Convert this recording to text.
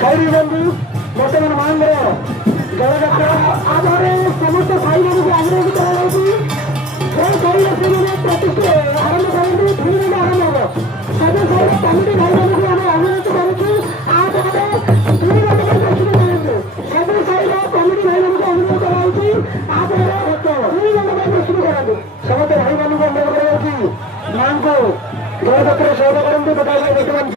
छाई बंधु बर्तमान मांग गणजात्रा आधार समस्त भाई मान को आग्रह प्रतिष्ठा आरंभ करेंगे धीरे आरंभ होगा सभी कमिटी भाई मान को आम अनुरोध करेंगे सभी साइड कमिटी भाई मान को अनुरोध कराई समस्त भाई मान को अनुरोध कर मां को गणजात्रा सहयोग करेंगे बताइए।